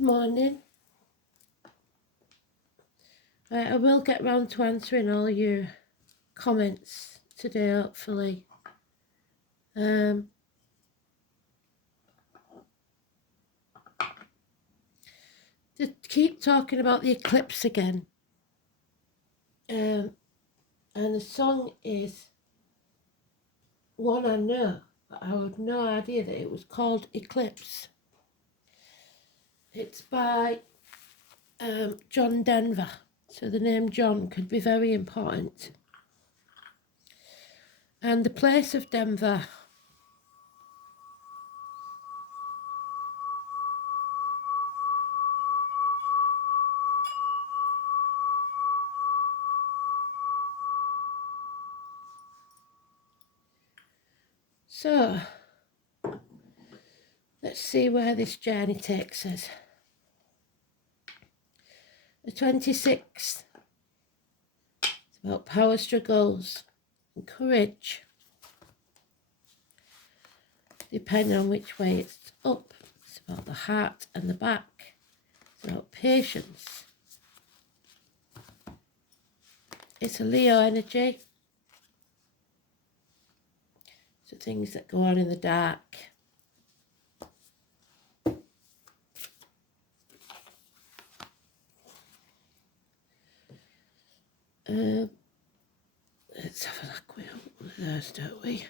Morning. I will get round to answering all your comments today, hopefully. They keep talking about the eclipse again. And the song is one I know, but I had no idea that it was called Eclipse. It's by John Denver. So the name John could be very important. And the place of Denver So, let's see where this journey takes us. The 26th, it's about power struggles and courage, depending on which way it's up. It's about the heart and the back. It's about patience. It's a Leo energy. So things that go on in the dark. Let's have a look. We open those, don't we?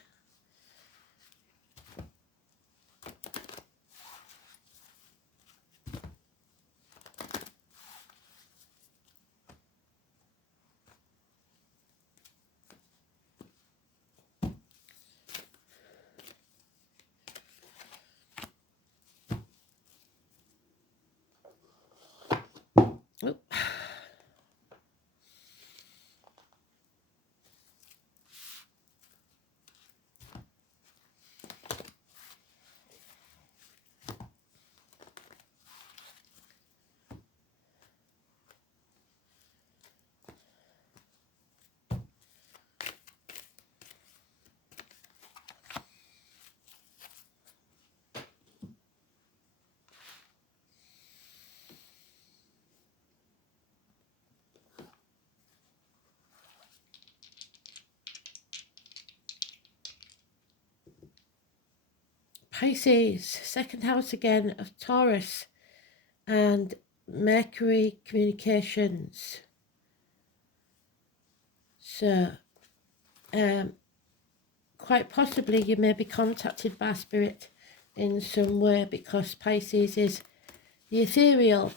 Oh. Pisces, second house again of Taurus and Mercury communications. So, quite possibly you may be contacted by spirit in some way, because Pisces is the ethereal.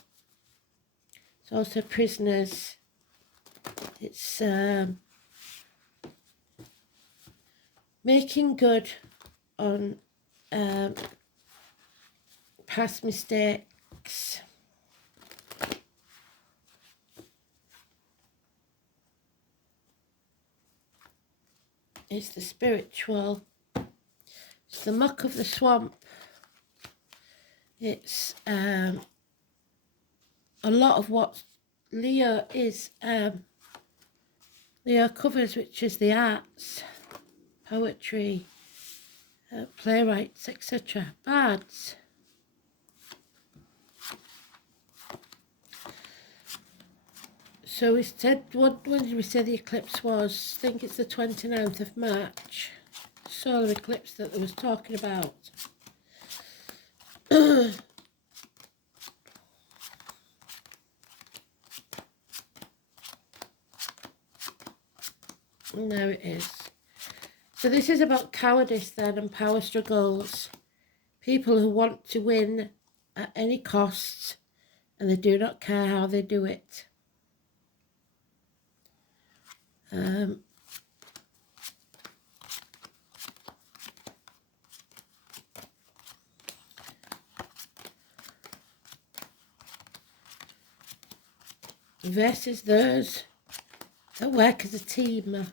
It's also prisoners. It's making good on past mistakes. It's the spiritual. It's the muck of the swamp. It's a lot of what Leo is. Leo covers, which is the arts, poetry, playwrights, etc. Bards. So we said, when did we say the eclipse was? I think it's the 29th of March. Solar eclipse that they was talking about. And there it is. So this is about cowardice then, and power struggles. People who want to win at any cost, and they do not care how they do it. Versus those that work as a team.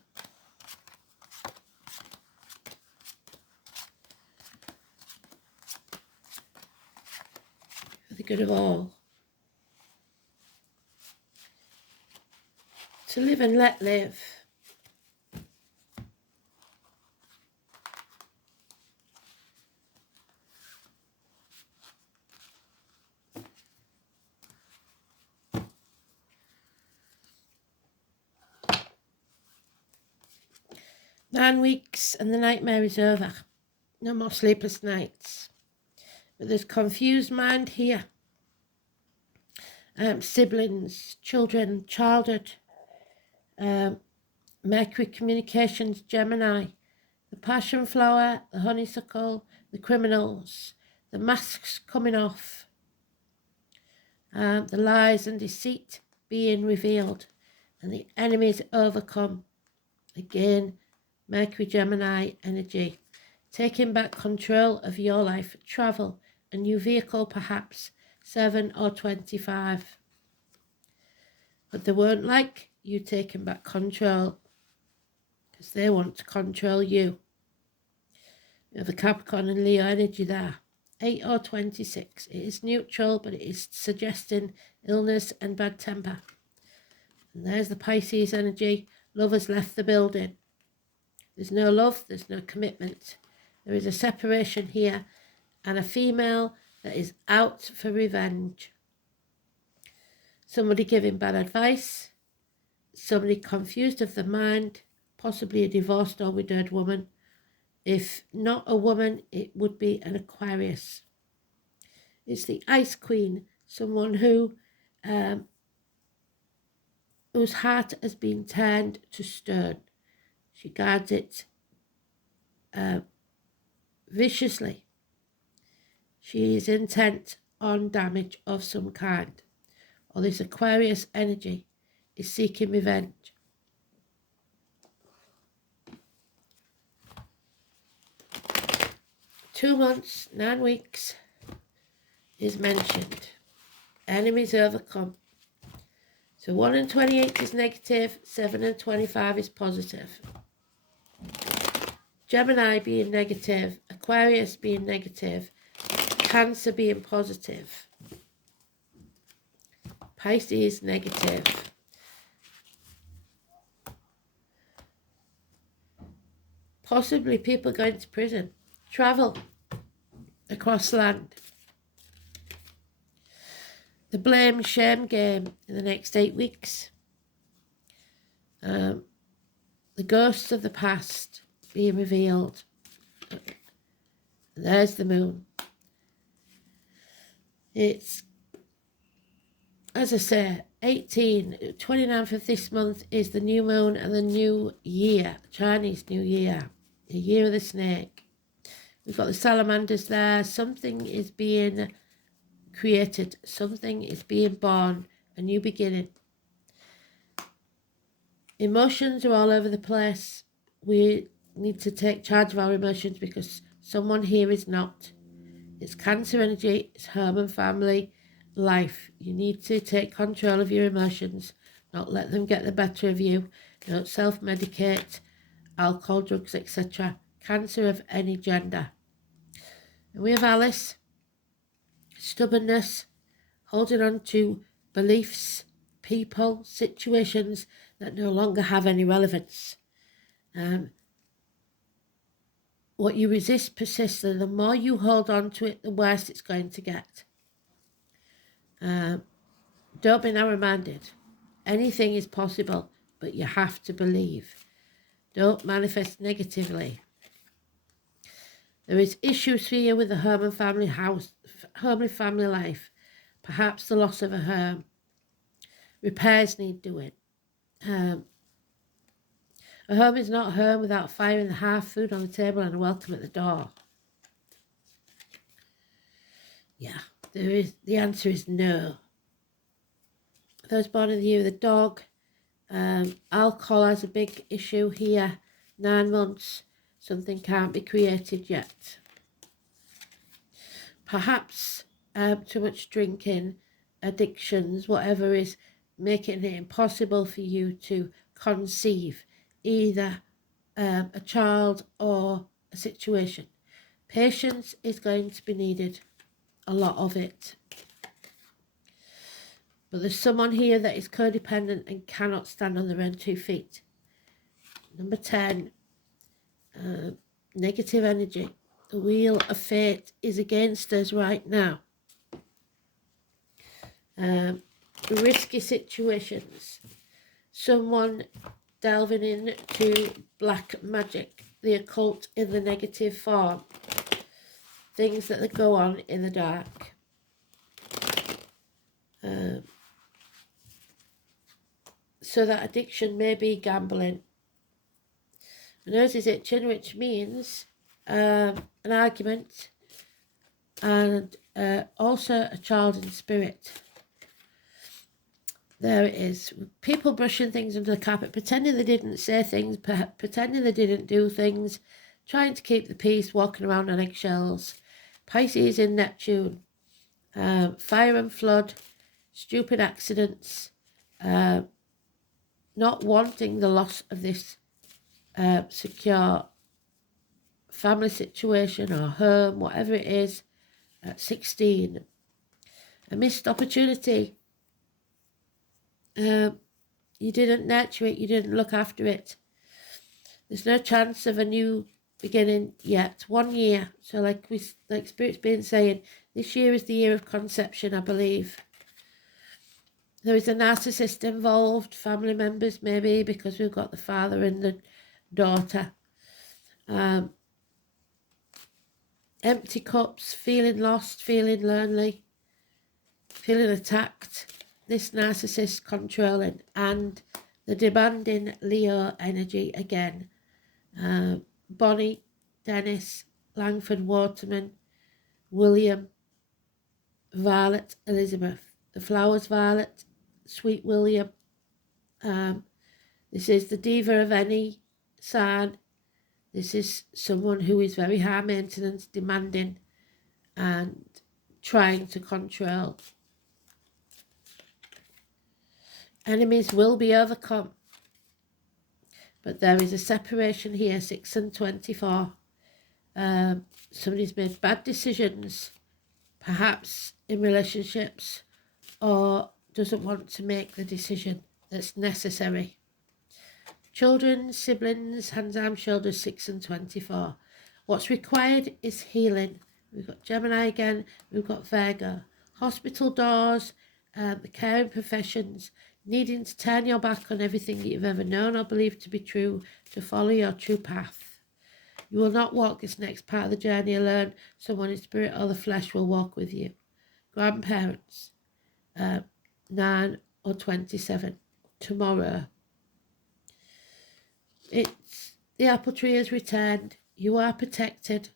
For the good of all. To live and let live. 9 weeks and the nightmare is over. No more sleepless nights. But there's confused mind here. Siblings, children, childhood, Mercury communications, Gemini, the passion flower, the honeysuckle, the criminals, the masks coming off, the lies and deceit being revealed, and the enemies overcome. Again, Mercury, Gemini energy. Taking back control of your life, travel, a new vehicle perhaps, 7 or 25. But they won't like you taking back control because they want to control you. You have a Capricorn and Leo energy there. 8 or 26. It is neutral, but it is suggesting illness and bad temper. And there's the Pisces energy. Love has left the building. There's no love, there's no commitment. There is a separation here and a female that is out for revenge. Somebody giving bad advice, somebody confused of the mind, possibly a divorced or widowed woman. If not a woman, it would be an Aquarius. It's the Ice Queen, someone who whose heart has been turned to stone. She guards it viciously. She is intent on damage of some kind. Or this Aquarius energy is seeking revenge. Two months, 9 weeks is mentioned. Enemies overcome. So 1 and 28 is negative, 7 and 25 is positive. Gemini being negative, Aquarius being negative, Cancer being positive, Pisces negative. Possibly people going to prison, travel across land. The blame shame game in the next 8 weeks. The ghosts of the past being revealed. There's the moon. It's, as I say, 29th of this month is the new moon and the new year, Chinese New Year, the year of the snake. We've got the salamanders there. Something is being created. Something is being born. A new beginning. Emotions are all over the place. We need to take charge of our emotions because someone here is not. It's Cancer energy. It's home and family life. You need to take control of your emotions. Not let them get the better of you. Don't self-medicate. Alcohol, drugs, etc. Cancer of any gender. And we have Alice. Stubbornness, holding on to beliefs, people, situations that no longer have any relevance. What you resist persists, and the more you hold on to it, the worse it's going to get. Don't be narrow-minded. Anything is possible, but you have to believe. Don't manifest negatively. There is issues for you with the home and family house, home and family life. Perhaps the loss of a home. Repairs need doing. A home is not a home without fire in the hearth, food on the table and a welcome at the door. Yeah, the answer is no. Those born in the year of the dog. Alcohol has a big issue here. 9 months. Something can't be created yet. Perhaps too much drinking, addictions, whatever is making it impossible for you to conceive either a child or a situation. Patience is going to be needed, a lot of it. But there's someone here that is codependent and cannot stand on their own 2 feet. Number 10. Negative energy. The wheel of fate is against us right now. Risky situations. Someone delving into black magic, the occult in the negative form, things that go on in the dark. So that addiction may be gambling. My nose is itching, which means an argument, and also a child in spirit. There it is. People brushing things under the carpet, pretending they didn't say things, pretending they didn't do things, trying to keep the peace, walking around on eggshells. Pisces in Neptune. Fire and flood, stupid accidents, not wanting the loss of this secure family situation or home, whatever it is, at 16. A missed opportunity. You didn't nurture it, you didn't look after it. There's no chance of a new beginning yet. 1 year. So like Spirit's been saying, this year is the year of conception, I believe. There is a narcissist involved, family members maybe, because we've got the father and the daughter. Empty cups, feeling lost, feeling lonely, feeling attacked. This narcissist controlling, and the demanding Leo energy again. Bonnie, Dennis, Langford, Waterman, William, Violet, Elizabeth. The flowers, Violet, Sweet William. This is the diva of any sign. This is someone who is very high maintenance, demanding, and trying to control. Enemies will be overcome. But there is a separation here, 6 and 24. Somebody's made bad decisions, perhaps in relationships, or doesn't want to make the decision that's necessary. Children, siblings, hands, arms, shoulders, 6 and 24. What's required is healing. We've got Gemini again, we've got Virgo. Hospital doors, the caring professions, needing to turn your back on everything that you've ever known or believed to be true, to follow your true path. You will not walk this next part of the journey alone. Someone in spirit or the flesh will walk with you. Grandparents, 9 or 27. Tomorrow. It's the apple tree has returned. You are protected.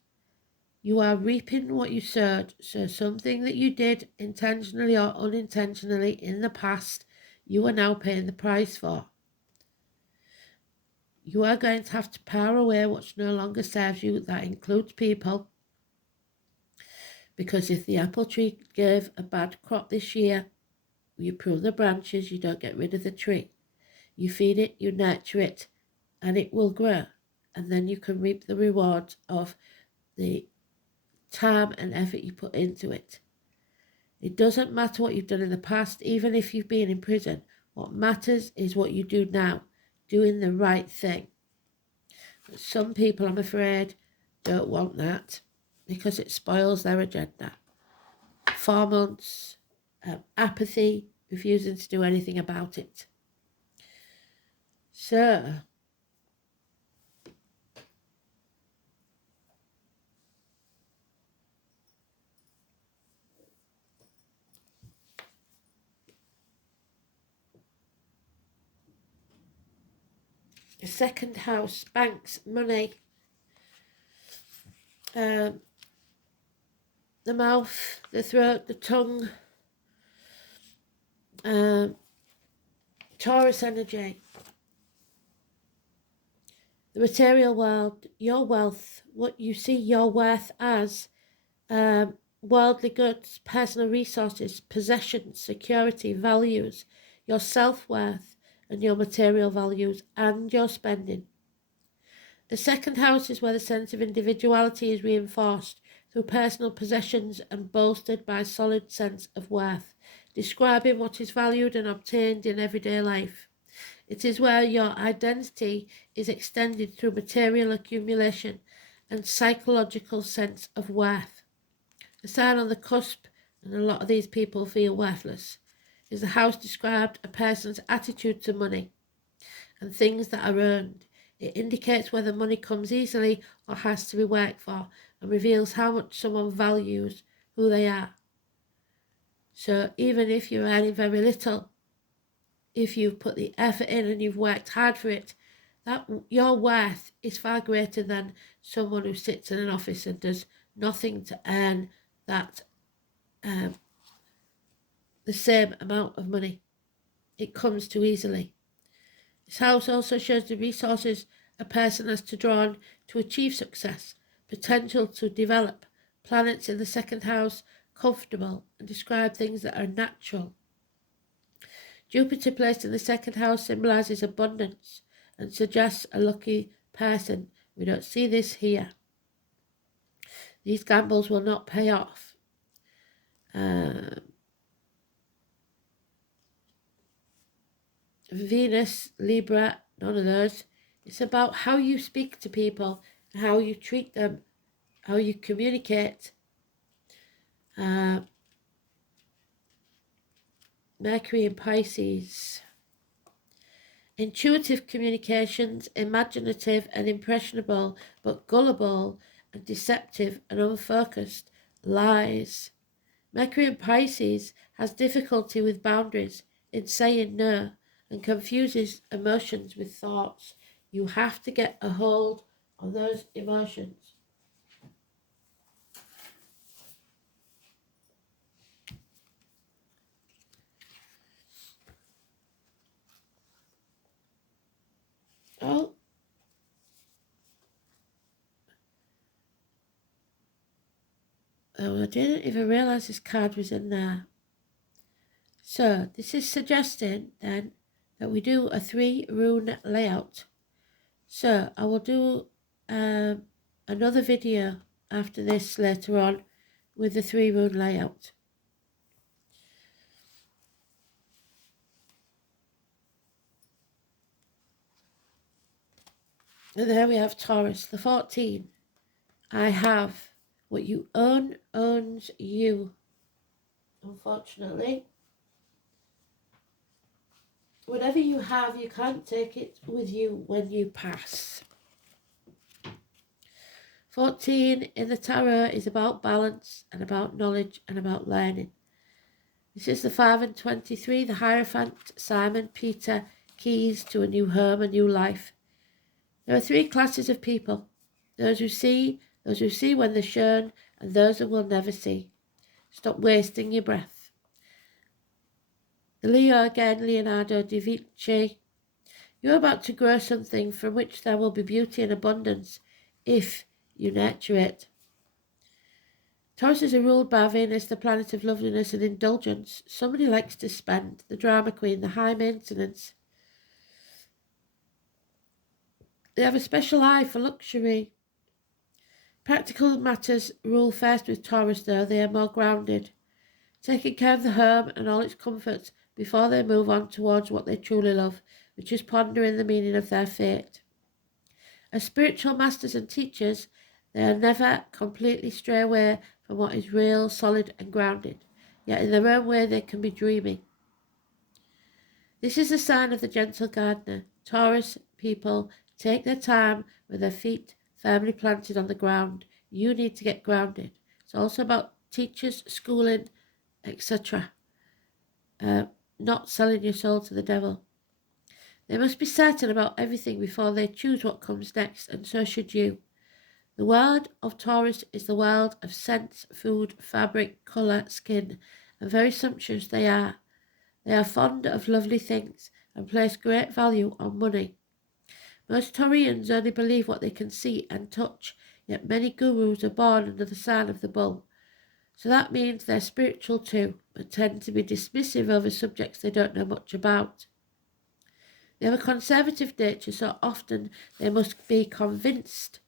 You are reaping what you sowed. So something that you did intentionally or unintentionally in the past, you are now paying the price for. You are going to have to power away what no longer serves you. That includes people. Because if the apple tree gave a bad crop this year, you prune the branches, you don't get rid of the tree. You feed it, you nurture it, and it will grow. And then you can reap the rewards of the time and effort you put into it. It doesn't matter what you've done in the past, even if you've been in prison. What matters is what you do now, doing the right thing. But some people, I'm afraid, don't want that because it spoils their agenda. 4 months, apathy, refusing to do anything about it. So, the second house, banks, money, the mouth, the throat, the tongue, Taurus energy, the material world, your wealth, what you see your worth as, worldly goods, personal resources, possessions, security, values, your self-worth and your material values and your spending. The second house is where the sense of individuality is reinforced through personal possessions and bolstered by a solid sense of worth, describing what is valued and obtained in everyday life. It is where your identity is extended through material accumulation and psychological sense of worth. The sign on the cusp, and a lot of these people feel worthless, is the house described a person's attitude to money. and things that are earned. It indicates whether money comes easily or has to be worked for, and reveals how much someone values who they are. So even if you're earning very little, if you've put the effort in and you've worked hard for it, that your worth is far greater than someone who sits in an office and does nothing to earn that the same amount of money. It comes too easily. This house also shows the resources a person has to draw on to achieve success, potential to develop, planets in the second house, comfortable, and describe things that are natural. Jupiter placed in the second house symbolises abundance and suggests a lucky person. We don't see this here. These gambles will not pay off. Venus, Libra, none of those. It's about how you speak to people, how you treat them, how you communicate. Mercury in Pisces. Intuitive communications, imaginative and impressionable, but gullible and deceptive and unfocused. Lies. Mercury in Pisces has difficulty with boundaries, in saying no, and confuses emotions with thoughts. You have to get a hold on those emotions. Oh, I didn't even realise this card was in there. So this is suggesting then that we do a 3-rune layout. So I will do another video after this later on with the 3-rune layout. And there we have Taurus, the 14. I have what you own owns you. Unfortunately, whatever you have, you can't take it with you when you pass. 14 in the tarot is about balance and about knowledge and about learning. This is the 5 and 23, the Hierophant, Simon, Peter, keys to a new home, a new life. There are 3 classes of people: those who see when they're shown, and those who will never see. Stop wasting your breath. The Leo again, Leonardo da Vinci. You're about to grow something from which there will be beauty and abundance if you nurture it. Tauruses are ruled by Venus, the planet of loveliness and indulgence. Somebody likes to spend, the drama queen, the high maintenance. They have a special eye for luxury. Practical matters rule first with Taurus, though. They are more grounded, taking care of the home and all its comforts before they move on towards what they truly love, which is pondering the meaning of their fate. As spiritual masters and teachers, they are never completely stray away from what is real, solid and grounded, yet in their own way they can be dreaming. This is a sign of the gentle gardener. Taurus people take their time with their feet firmly planted on the ground. You need to get grounded. It's also about teachers, schooling, etc. Not selling your soul to the devil. They must be certain about everything before they choose what comes next, and so should you. The world of Taurus is the world of scents, food, fabric, colour, skin, and very sumptuous they are. They are fond of lovely things and place great value on money. Most Taurians only believe what they can see and touch, yet many gurus are born under the sign of the bull. So that means they're spiritual too, but tend to be dismissive over subjects they don't know much about. They have a conservative nature, so often they must be convinced.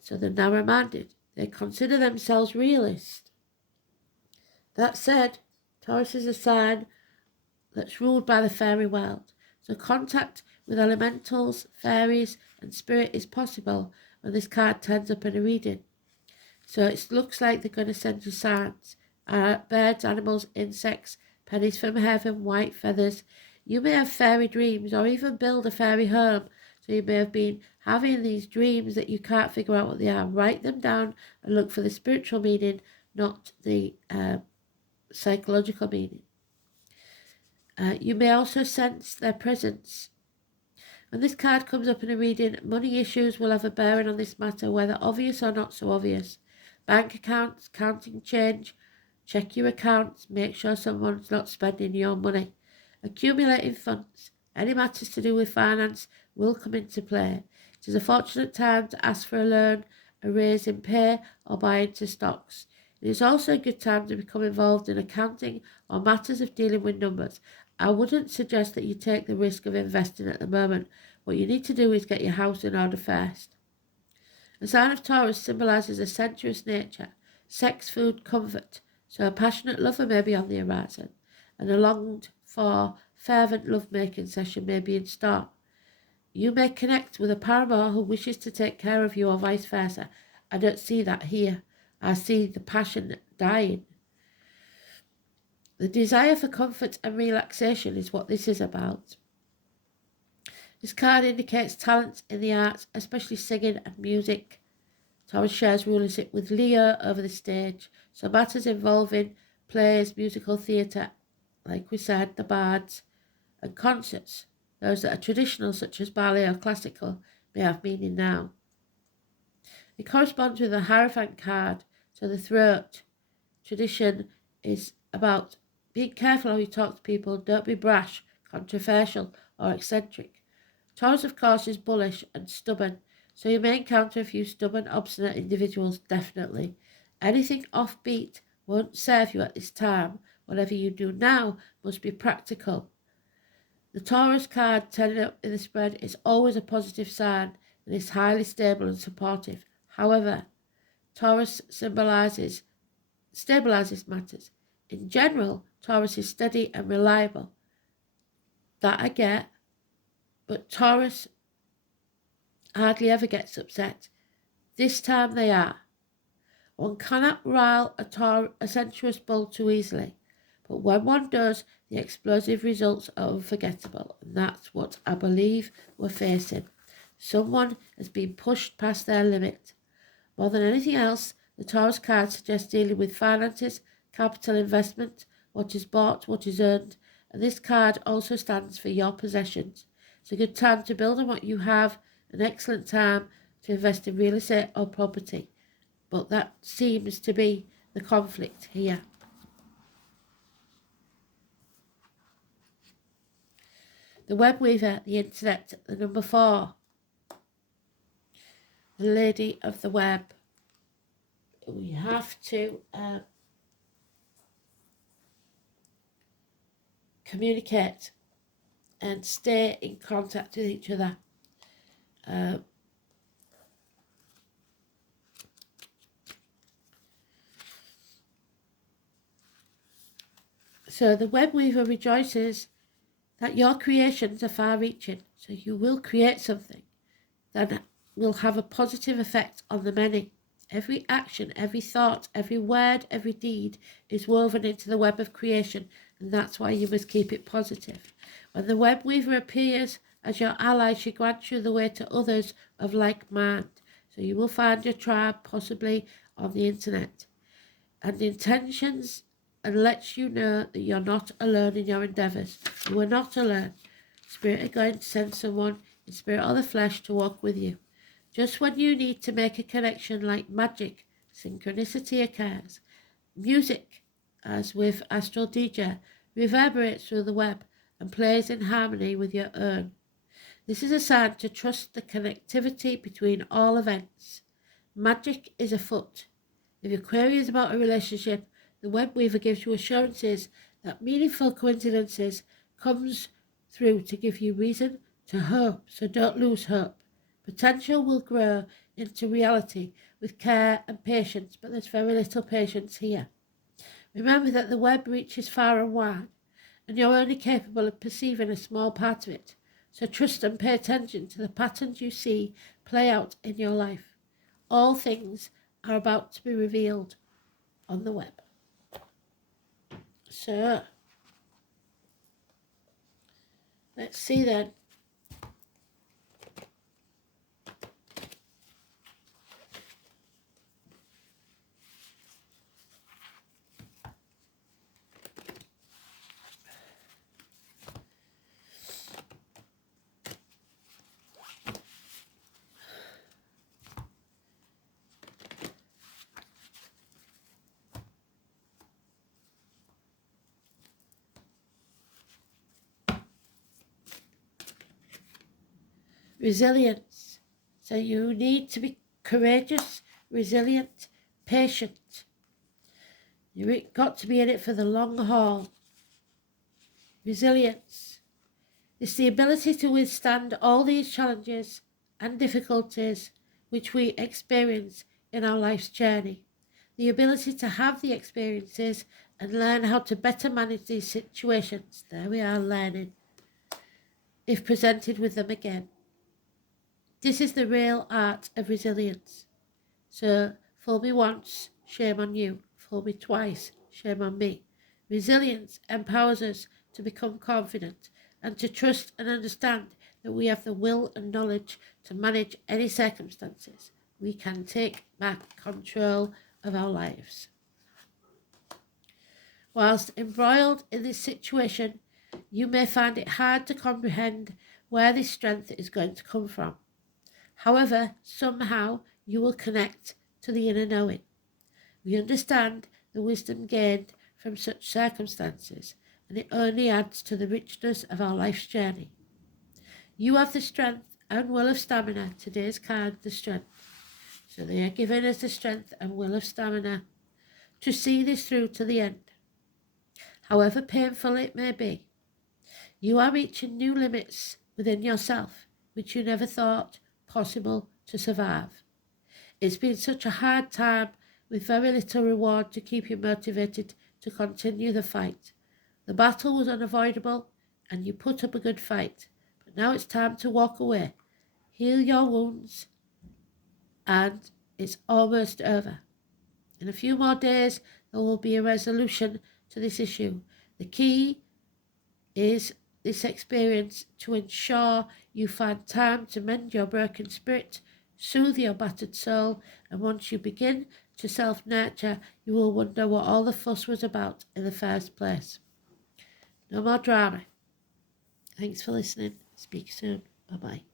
So they're narrow-minded. They consider themselves realists. That said, Taurus is a sign that's ruled by the fairy world. So contact with elementals, fairies and spirit is possible when this card turns up in a reading. So it looks like they're going to send you signs. Birds, animals, insects, pennies from heaven, white feathers. You may have fairy dreams or even build a fairy home. So you may have been having these dreams that you can't figure out what they are. Write them down and look for the spiritual meaning, not the psychological meaning. You may also sense their presence. When this card comes up in a reading, money issues will have a bearing on this matter, whether obvious or not so obvious. Bank accounts, counting change, check your accounts, make sure someone's not spending your money. Accumulating funds, any matters to do with finance will come into play. It is a fortunate time to ask for a loan, a raise in pay, or buy into stocks. It is also a good time to become involved in accounting or matters of dealing with numbers. I wouldn't suggest that you take the risk of investing at the moment. What you need to do is get your house in order first. The sign of Taurus symbolises a sensuous nature, sex, food, comfort, so a passionate lover may be on the horizon, and a longed-for, fervent love-making session may be in store. You may connect with a paramour who wishes to take care of you or vice versa. I don't see that here. I see the passion dying. The desire for comfort and relaxation is what this is about. This card indicates talent in the arts, especially singing and music. Taurus shares rulership with Leo over the stage, so matters involving plays, musical theatre, like we said, the bards, and concerts, those that are traditional such as ballet or classical, may have meaning now. It corresponds with the Hierophant card, so the throat. Tradition is about being careful how you talk to people, don't be brash, controversial or eccentric. Taurus, of course, is bullish and stubborn, so you may encounter a few stubborn, obstinate individuals, definitely. Anything offbeat won't serve you at this time. Whatever you do now must be practical. The Taurus card turning up in the spread is always a positive sign and is highly stable and supportive. However, Taurus stabilizes matters. In general, Taurus is steady and reliable. That I get, but Taurus hardly ever gets upset. This time they are. One cannot rile a sensuous bull too easily, but when one does, the explosive results are unforgettable, and that's what I believe we're facing. Someone has been pushed past their limit. More than anything else, the Taurus card suggests dealing with finances, capital investment, what is bought, what is earned, and this card also stands for your possessions. It's a good time to build on what you have, an excellent time to invest in real estate or property, but that seems to be the conflict here. The web weaver, the internet, the number 4, the lady of the web. We have to communicate and stay in contact with each other. So the web weaver rejoices that your creations are far-reaching, so you will create something that will have a positive effect on the many. Every action, every thought, every word, every deed is woven into the web of creation, and that's why you must keep it positive. When the web weaver appears as your ally, she grants you the way to others of like mind. So you will find your tribe possibly on the internet. And intentions and lets you know that you're not alone in your endeavours. You are not alone. Spirit are going to send someone in spirit or the flesh to walk with you. Just when you need to make a connection like magic, synchronicity occurs. Music, as with Astrology, reverberates through the web and plays in harmony with your own. This is a sign to trust the connectivity between all events. Magic is afoot. If your query is about a relationship, the web weaver gives you assurances that meaningful coincidences comes through to give you reason to hope, so don't lose hope. Potential will grow into reality with care and patience, but there's very little patience here. Remember that the web reaches far and wide, and you're only capable of perceiving a small part of it. So trust and pay attention to the patterns you see play out in your life. All things are about to be revealed on the web. So, Let's see then. Resilience. So you need to be courageous, resilient, patient. You've got to be in it for the long haul. Resilience is the ability to withstand all these challenges and difficulties which we experience in our life's journey. The ability to have the experiences and learn how to better manage these situations. There we are, learning, if presented with them again. This is the real art of resilience. So, fool me once, shame on you. Fool me twice, shame on me. Resilience empowers us to become confident and to trust and understand that we have the will and knowledge to manage any circumstances. We can take back control of our lives. Whilst embroiled in this situation, you may find it hard to comprehend where this strength is going to come from. However, somehow you will connect to the inner knowing. We understand the wisdom gained from such circumstances, and it only adds to the richness of our life's journey. You have the strength and will of stamina. Today's card, the strength. So they are giving us the strength and will of stamina to see this through to the end. However painful it may be, you are reaching new limits within yourself, which you never thought possible to survive. It's been such a hard time with very little reward to keep you motivated to continue the fight. The battle was unavoidable and you put up a good fight, but now it's time to walk away, heal your wounds, and it's almost over. In a few more days there will be a resolution to this issue. The key is this experience to ensure you find time to mend your broken spirit, soothe your battered soul, and once you begin to self-nurture, you will wonder what all the fuss was about in the first place. No more drama. Thanks for listening. Speak soon. Bye-bye.